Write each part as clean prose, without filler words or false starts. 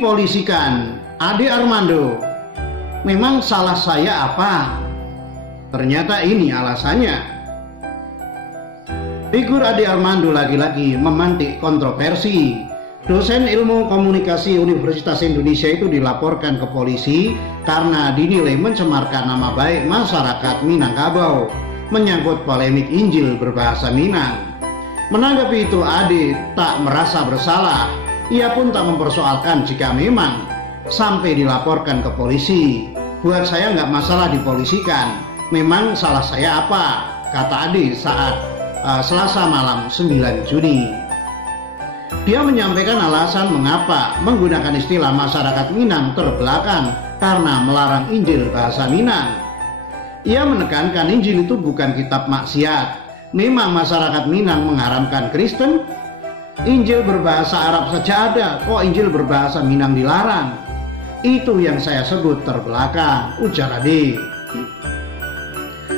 Dipolisikan, Ade Armando. Memang salah saya apa? Ternyata ini alasannya. Figur Ade Armando lagi-lagi memantik kontroversi. Dosen ilmu komunikasi Universitas Indonesia itu dilaporkan ke polisi karena dinilai mencemarkan nama baik masyarakat Minangkabau menyangkut polemik Injil berbahasa Minang. Menanggapi itu, Ade tak merasa bersalah. Ia pun tak mempersoalkan jika memang sampai dilaporkan ke polisi. Buat saya nggak masalah dipolisikan. Memang salah saya apa? Kata Ade saat Selasa malam 9 Juni. Dia menyampaikan alasan mengapa menggunakan istilah masyarakat Minang terbelakang karena melarang Injil bahasa Minang. Ia menekankan Injil itu bukan kitab maksiat. Memang masyarakat Minang mengharamkan Kristen? Injil berbahasa Arab saja ada, kok Injil berbahasa Minang dilarang? Itu yang saya sebut terbelakang, ujar Ade.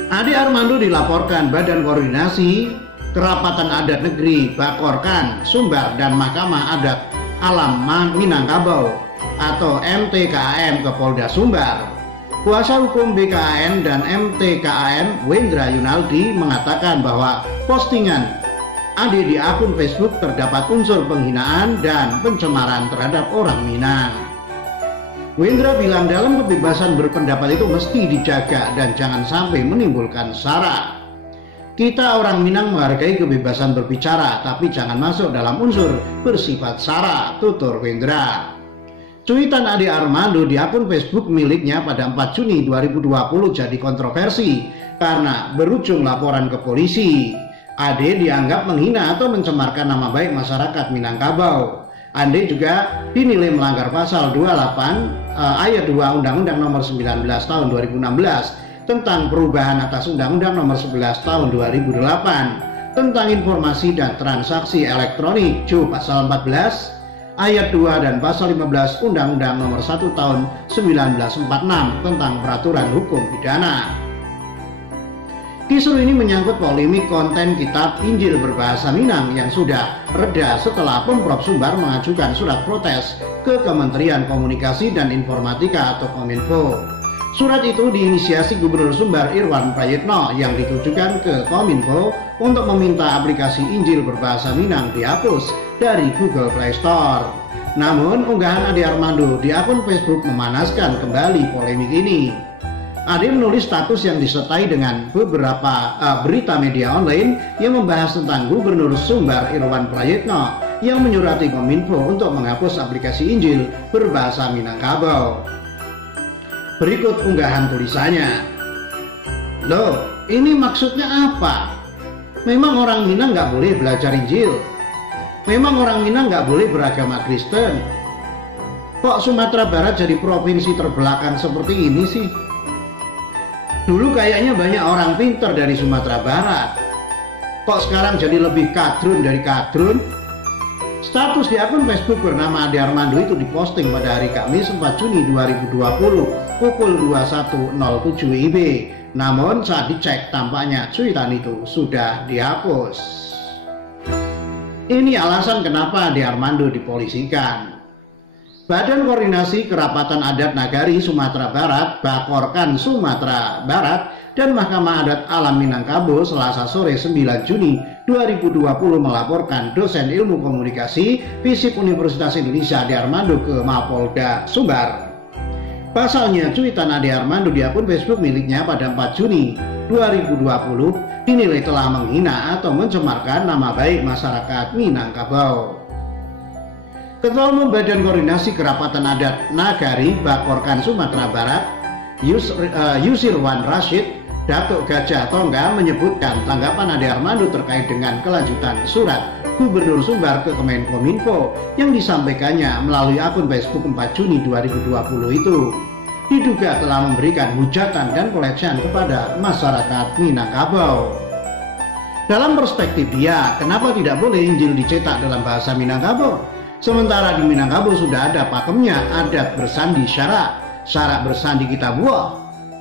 Ade Armando dilaporkan Badan Koordinasi Kerapatan Adat Negeri Bakorkan, Sumbar, dan Mahkamah Adat Alam Minangkabau atau MTKAM ke Polda Sumbar. Kuasa hukum BKAN dan MTKAN Wendra Yunaldi mengatakan bahwa postingan Ade di akun Facebook terdapat unsur penghinaan dan pencemaran terhadap orang Minang. Wendra bilang dalam kebebasan berpendapat itu mesti dijaga dan jangan sampai menimbulkan sara. Kita orang Minang menghargai kebebasan berbicara, tapi jangan masuk dalam unsur bersifat sara, tutur Wendra. Cuitan Ade Armando di akun Facebook miliknya pada 4 Juni 2020 jadi kontroversi karena berujung laporan ke polisi. Ade dianggap menghina atau mencemarkan nama baik masyarakat Minangkabau. Ade juga dinilai melanggar pasal 28 ayat 2 Undang-Undang Nomor 19 Tahun 2016 tentang perubahan atas Undang-Undang Nomor 11 Tahun 2008 tentang informasi dan transaksi elektronik (JU) pasal 14 ayat 2 dan pasal 15 Undang-Undang Nomor 1 Tahun 1946 tentang peraturan hukum pidana. Isu ini menyangkut polemik konten kitab Injil berbahasa Minang yang sudah reda setelah Pemprov Sumbar mengajukan surat protes ke Kementerian Komunikasi dan Informatika atau Kominfo. Surat itu diinisiasi Gubernur Sumbar Irwan Prayitno yang ditujukan ke Kominfo untuk meminta aplikasi Injil berbahasa Minang dihapus dari Google Play Store. Namun unggahan Ade Armando di akun Facebook memanaskan kembali polemik ini. Ade menulis status yang disertai dengan beberapa berita media online yang membahas tentang Gubernur Sumbar Irwan Prayitno yang menyurati Kominfo untuk menghapus aplikasi Injil berbahasa Minangkabau. Berikut unggahan tulisannya. Loh, ini maksudnya apa? Memang orang Minang nggak boleh belajar Injil? Memang orang Minang nggak boleh beragama Kristen? Kok Sumatera Barat jadi provinsi terbelakang seperti ini sih? Dulu kayaknya banyak orang pintar dari Sumatera Barat. Kok sekarang jadi lebih kadrun dari kadrun? Status di akun Facebook bernama Ade Armando itu diposting pada hari Kamis 4 Juni 2020 pukul 21.07 WIB. Namun saat dicek tampaknya cuitan itu sudah dihapus. Ini alasan kenapa Ade Armando dipolisikan. Badan Koordinasi Kerapatan Adat Nagari Sumatera Barat, Bakorkan Sumatera Barat, dan Mahkamah Adat Alam Minangkabau Selasa sore 9 Juni 2020 melaporkan dosen ilmu komunikasi FISIP Universitas Indonesia Ade Armando ke Mapolda Sumbar. Pasalnya, cuitan Ade Armando di akun Facebook miliknya pada 4 Juni 2020 dinilai telah menghina atau mencemarkan nama baik masyarakat Minangkabau. Ketua Umum Badan Koordinasi Kerapatan Adat Nagari Bakorkan Sumatera Barat, Yusirwan Rashid, Datuk Gajah Tongga menyebutkan tanggapan Ade Armando terkait dengan kelanjutan surat Gubernur Sumbar ke Kemenkominfo yang disampaikannya melalui akun Facebook 4 Juni 2020 itu diduga telah memberikan hujatan dan pelecehan kepada masyarakat Minangkabau. Dalam perspektif dia, kenapa tidak boleh Injil dicetak dalam bahasa Minangkabau? Sementara di Minangkabau sudah ada pakemnya adat bersandi syarak bersandi kitab buah.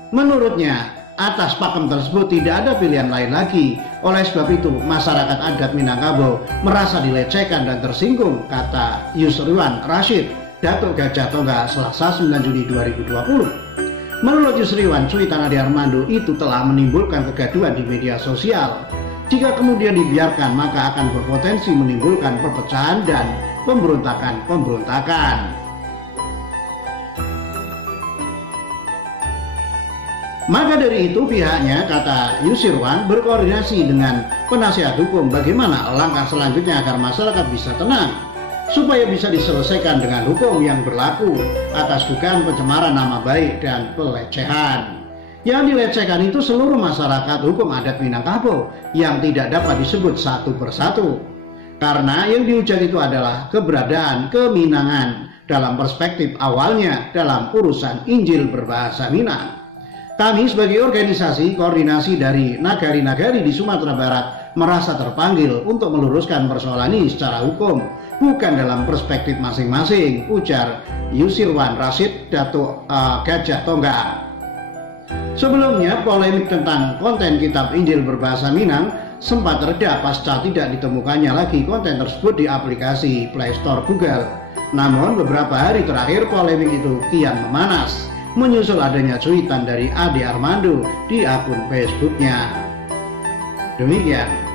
Menurutnya, atas pakem tersebut tidak ada pilihan lain lagi. Oleh sebab itu, masyarakat adat Minangkabau merasa dilecehkan dan tersinggung, kata Yusirwan Rashid Datuk Gajah Tonggak Selasa 9 Juli 2020. Menurut Yusriwan, cuitan Ade Armando itu telah menimbulkan kegaduhan di media sosial. Jika kemudian dibiarkan, maka akan berpotensi menimbulkan perpecahan dan pemberontakan. Maka dari itu pihaknya, kata Yusriwan, berkoordinasi dengan penasihat hukum bagaimana langkah selanjutnya agar masyarakat bisa tenang, supaya bisa diselesaikan dengan hukum yang berlaku atas dugaan pencemaran nama baik dan pelecehan. Yang dilecehkan itu seluruh masyarakat hukum adat Minangkabau yang tidak dapat disebut satu persatu. Karena yang dihujat itu adalah keberadaan keminangan dalam perspektif awalnya dalam urusan Injil berbahasa Minang. Kami sebagai organisasi koordinasi dari nagari-nagari di Sumatera Barat merasa terpanggil untuk meluruskan persoalan ini secara hukum, bukan dalam perspektif masing-masing, ujar Yusriwan Rashid, Datuk Gajah Tonggak. Sebelumnya, polemik tentang konten kitab Injil berbahasa Minang sempat reda pasca tidak ditemukannya lagi konten tersebut di aplikasi Play Store Google. Namun beberapa hari terakhir polemik itu kian memanas, menyusul adanya cuitan dari Ade Armando di akun Facebooknya. Demikian.